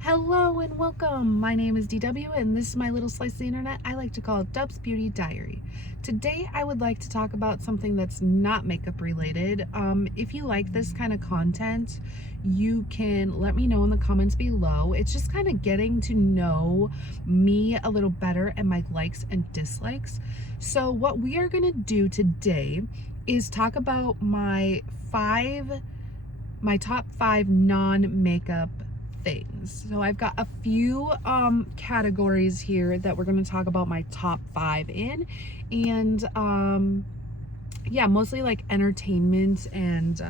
Hello and welcome. My name is DW and this is my little slice of the internet I like to call Dub's Beauty Diary. Today I would like to talk about something that's not makeup related. If you like this kind of content, you can let me know in the comments below. It's just kind of getting to know me a little better and my likes and dislikes. So what we are going to do today is talk about my top five non-makeup things. So I've got a few categories here that we're going to talk about my top five in, and yeah, mostly like entertainment and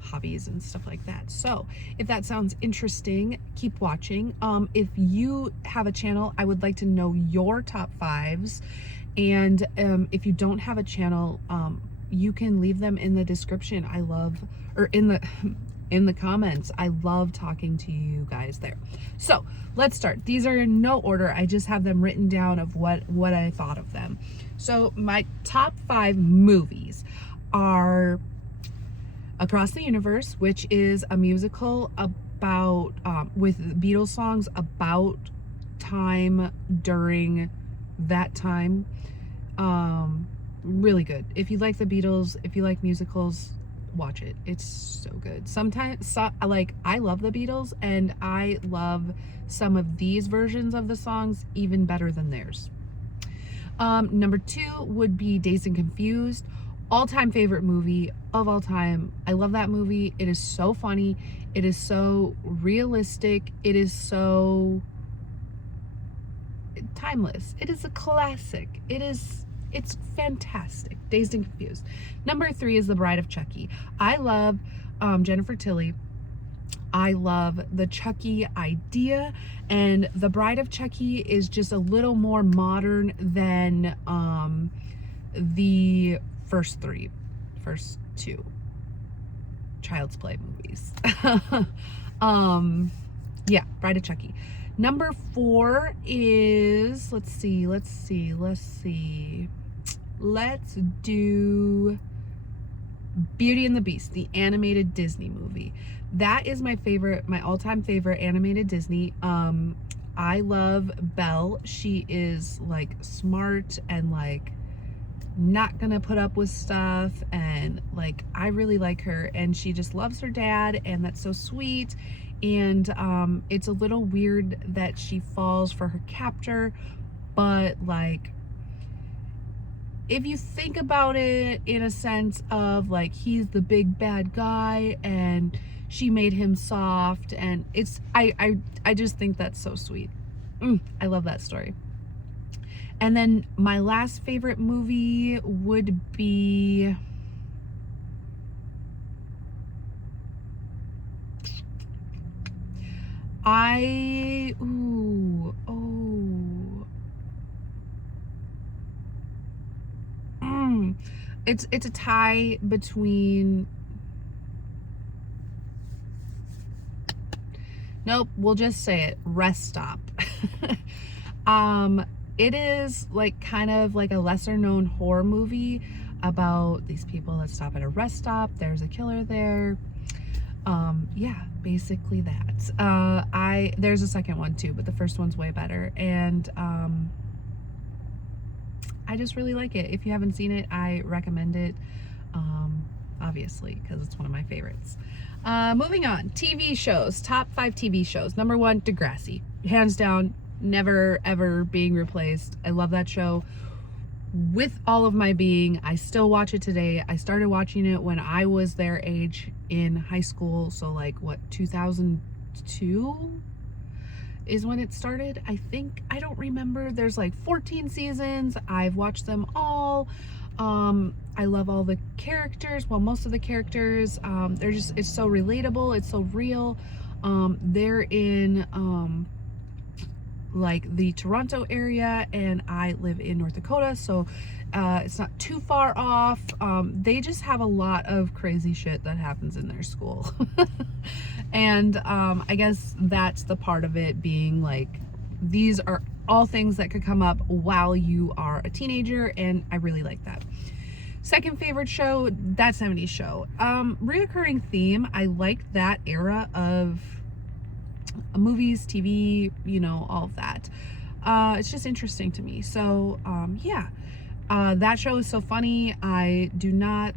hobbies and stuff like that. So if that sounds interesting, keep watching. If you have a channel, I would like to know your top fives, and if you don't have a channel, you can leave them in the description. Or in the comments. I love talking to you guys there. So let's start. These are in no order. I just have them written down of what I thought of them. So my top five movies are Across the Universe, which is a musical about with Beatles songs about time during that time. Really good. If you like the Beatles, if you like musicals, watch it. It's so good. Sometimes like I love the Beatles and I love some of these versions of the songs even better than theirs. Number two would be Dazed and Confused. All-time favorite movie of all time. I love that movie. It is so funny. It is so realistic. It is so timeless. It is a classic. It's fantastic. Dazed and Confused. Number three is The Bride of Chucky. I love Jennifer Tilly. I love the Chucky idea, and The Bride of Chucky is just a little more modern than the first two Child's Play movies. Yeah, Bride of Chucky. Number four is, let's do Beauty and the Beast, the animated Disney movie. That is my all-time favorite animated Disney. I love Belle. She is like smart and like not gonna put up with stuff, and like I really like her, and she just loves her dad, and that's so sweet. And it's a little weird that she falls for her captor, but like if you think about it in a sense of like he's the big bad guy and she made him soft, and it's I just think that's so sweet. I love that story. And then my last favorite movie would be it's a tie between, nope, we'll just say it, Rest Stop. It is like kind of like a lesser known horror movie about these people that stop at a rest stop. There's a killer there. Yeah, basically that. There's a second one too, but the first one's way better. And I just really like it. If you haven't seen it, I recommend it. Obviously, because it's one of my favorites. Moving on, TV shows, top five TV shows. Number one, Degrassi, hands down, never ever being replaced. I love that show with all of my being. I still watch it today. I started watching it when I was their age in high school, so like what, 2002 is when it started, I think. I don't remember. There's like 14 seasons. I've watched them all. I love all the characters. Well, most of the characters. It's so relatable. It's so real. They're in like the Toronto area, and I live in North Dakota, so it's not too far off. They just have a lot of crazy shit that happens in their school. And I guess that's the part of it being like, these are all things that could come up while you are a teenager, and I really like that. Second favorite show, That 70s Show. Reoccurring theme, I like that era of movies, TV, you know, all of that. It's just interesting to me. So yeah, that show is so funny. I do not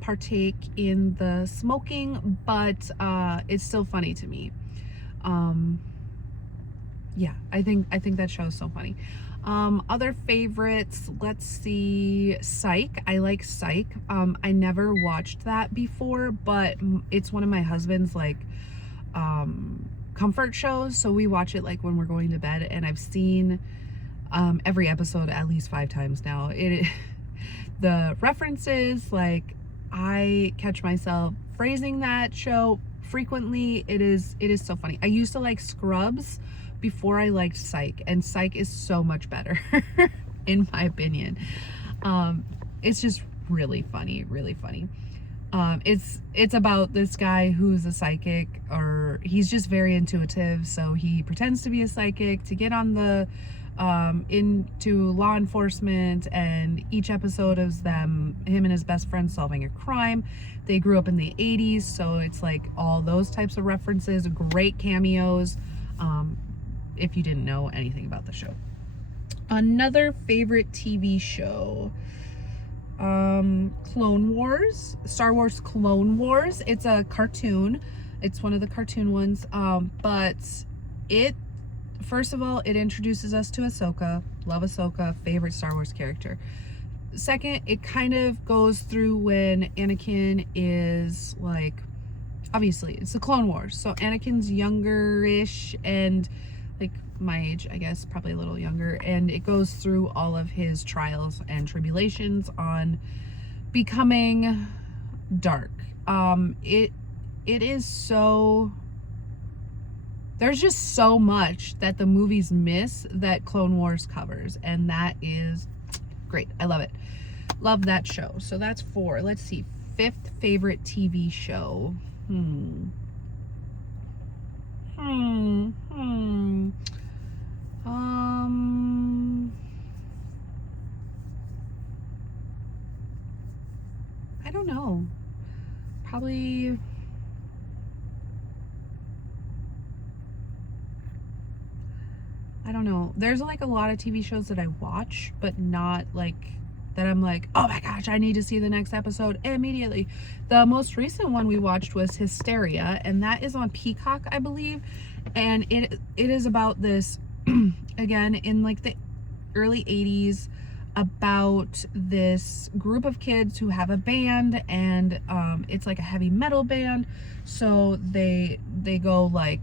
partake in the smoking, but it's still funny to me. Yeah, I think that show is so funny. Other favorites, let's see, Psych. I like Psych. I never watched that before, but it's one of my husband's like comfort shows, so we watch it like when we're going to bed, and I've seen every episode at least 5 times now. The references, like, I catch myself phrasing that show frequently. It is so funny. I used to like Scrubs before I liked Psych, and Psych is so much better in my opinion. It's just really funny, really funny. It's about this guy who's a psychic, or he's just very intuitive, so he pretends to be a psychic to get on the into law enforcement, and each episode is him and his best friend solving a crime. They grew up in the 80s, so it's like all those types of references, great cameos, if you didn't know anything about the show. Another favorite TV show, Clone Wars, Star Wars Clone Wars. It's a cartoon. It's one of the cartoon ones, but it, first of all, it introduces us to Ahsoka. Love Ahsoka, favorite Star Wars character. Second, it kind of goes through when Anakin is like, obviously it's the Clone Wars, so Anakin's younger-ish and like my age, I guess, probably a little younger, and it goes through all of his trials and tribulations on becoming dark. It is so, there's just so much that the movies miss that Clone Wars covers, and that is great. I love it. Love that show. So that's 4. Let's see. 5th favorite TV show. I don't know. Probably, I don't know. There's like a lot of TV shows that I watch, but not like that I'm like, oh my gosh, I need to see the next episode immediately. The most recent one we watched was Hysteria, and that is on Peacock, I believe. And it is about this, again, in like the early 80s, about this group of kids who have a band, and it's like a heavy metal band. So they go like,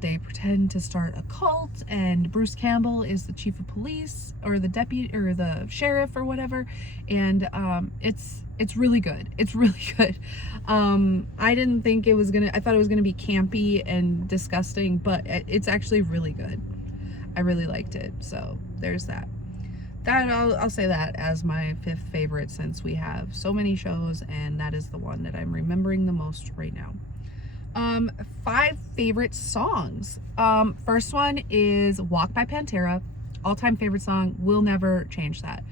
they pretend to start a cult, and Bruce Campbell is the chief of police, or the deputy, or the sheriff, or whatever. And it's really good. It's really good. I didn't think it was gonna, I thought it was gonna be campy and disgusting, but it's actually really good. I really liked it. So there's that. I'll say that as my 5th favorite, since we have so many shows, and that is the one that I'm remembering the most right now. 5 favorite songs. First one is Walk by Pantera. All-time favorite song. Will never change that.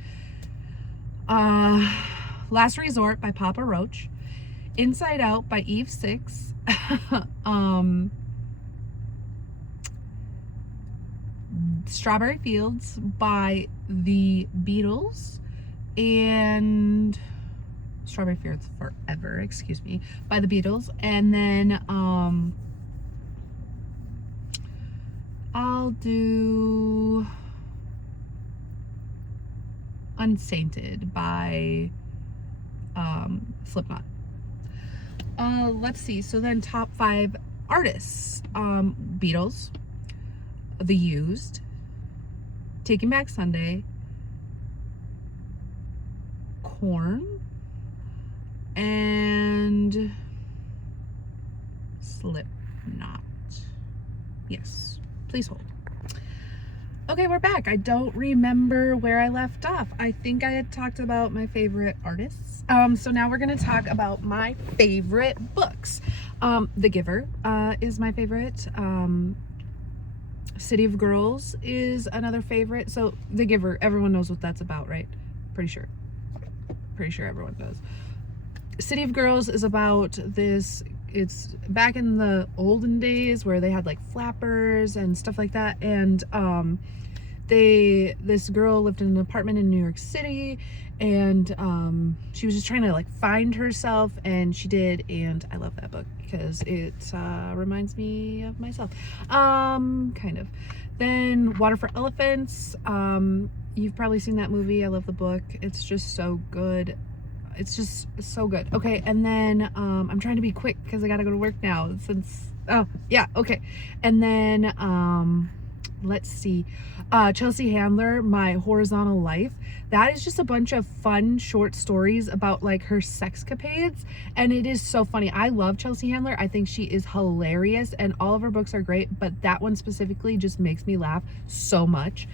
Last Resort by Papa Roach. Inside Out by Eve 6. Strawberry Fields by the Beatles. And Strawberry Fields Forever, excuse me, by the Beatles. And then I'll do Unsainted by Slipknot. Let's see, so then top 5 artists. Beatles, The Used, Taking Back Sunday, Korn, and Slipknot. Yes, please hold. Okay, we're back. I don't remember where I left off. I think I had talked about my favorite artists. So now we're going to talk about my favorite books. The Giver is my favorite. City of Girls is another favorite. So The Giver, everyone knows what that's about, right? Pretty sure everyone does. City of Girls is about this it's back in the olden days where they had like flappers and stuff like that, and this girl lived in an apartment in New York City, and she was just trying to like find herself, and she did, and I love that book because it reminds me of myself, kind of. Then Water for Elephants, you've probably seen that movie. I love the book. It's just so good. It's just so good. Okay, and then I'm trying to be quick because I gotta go to work now since, oh yeah, okay. And then let's see, Chelsea Handler, My Horizontal Life. That is just a bunch of fun short stories about like her sexcapades, and it is so funny. I love Chelsea Handler. I think she is hilarious, and all of her books are great, but that one specifically just makes me laugh so much.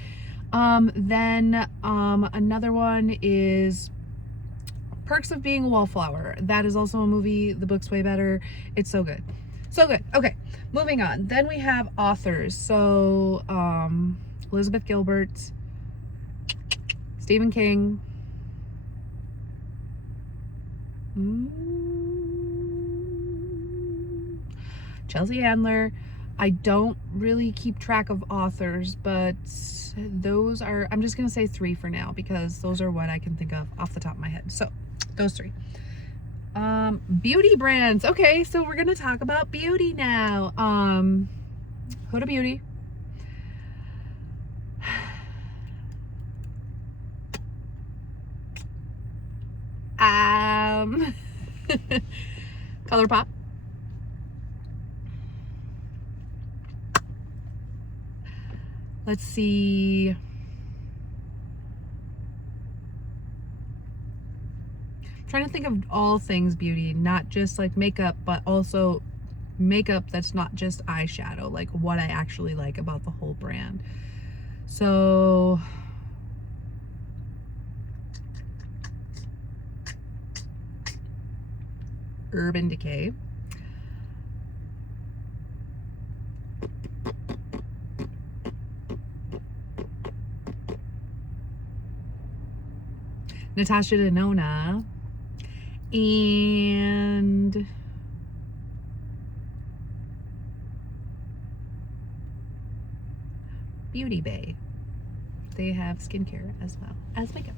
Then another one is Perks of Being a Wallflower. That is also a movie. The book's way better. It's so good. So good. Okay, moving on. Then we have authors. So, Elizabeth Gilbert, Stephen King, Chelsea Handler. I don't really keep track of authors, but those are, I'm just going to say 3 for now because those are what I can think of off the top of my head. So, those 3. Beauty brands. Okay, so we're gonna talk about beauty now. Huda Beauty. ColourPop. Let's see. Trying to think of all things beauty, not just like makeup, but also makeup that's not just eyeshadow, like what I actually like about the whole brand. So Urban Decay, Natasha Denona, and Beauty Bay. They have skincare as well as makeup.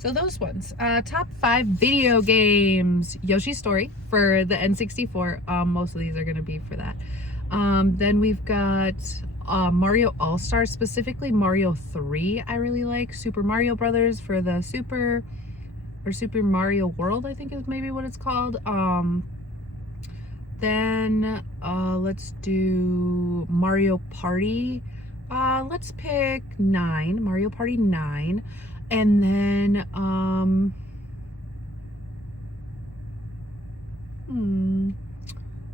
So those ones. Top 5 video games. Yoshi's Story for the N64. Most of these are going to be for that. Then we've got Mario All-Star, specifically Mario 3 I really like. Super Mario Brothers for the Super Mario World, I think is maybe what it's called. Then let's do Mario Party. Let's pick 9, Mario Party 9. And then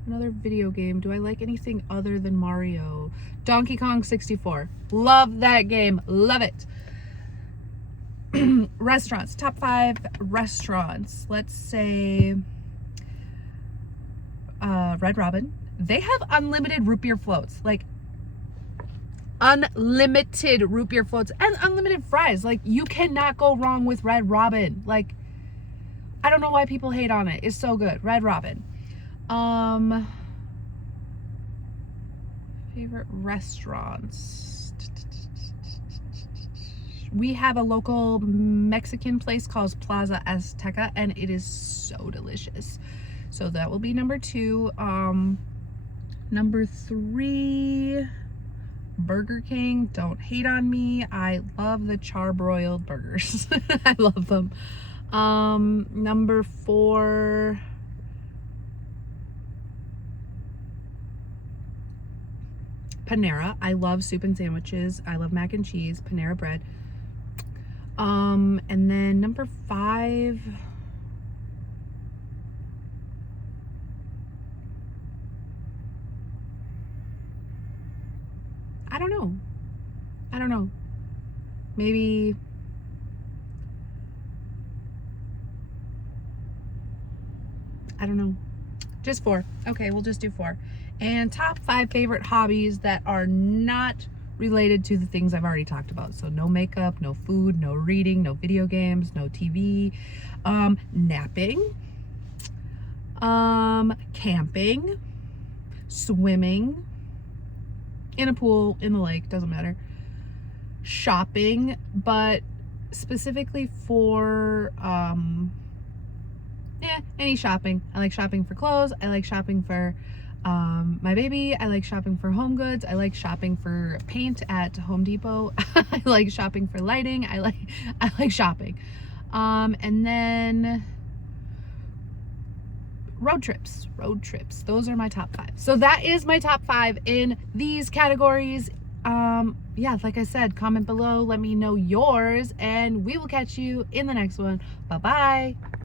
another video game. Do I like anything other than Mario? Donkey Kong 64. Love that game. Love it. Restaurants. Top 5 restaurants. Let's say Red Robin. They have unlimited root beer floats. Like unlimited root beer floats and unlimited fries. Like you cannot go wrong with Red Robin. Like I don't know why people hate on it. It's so good. Red Robin. Favorite restaurants. We have a local Mexican place called Plaza Azteca, and it is so delicious. So that will be number 2. Number 3, Burger King. Don't hate on me. I love the charbroiled burgers. I love them. Number 4, Panera. I love soup and sandwiches. I love mac and cheese. Panera bread. And then number 5, I don't know. Maybe I don't know. Just 4. Okay, we'll just do 4. And top 5 favorite hobbies that are not related to the things I've already talked about. So no makeup, no food, no reading, no video games, no TV, napping, Camping, swimming, in a pool, in the lake, doesn't matter. Shopping, but specifically for any shopping. I like shopping for clothes. I like shopping for my baby. I like shopping for home goods. I like shopping for paint at Home Depot. I like shopping for lighting. I like shopping. And then road trips. Those are my top 5. So that is my top 5 in these categories. Yeah, like I said, comment below, let me know yours, and we will catch you in the next one. Bye bye.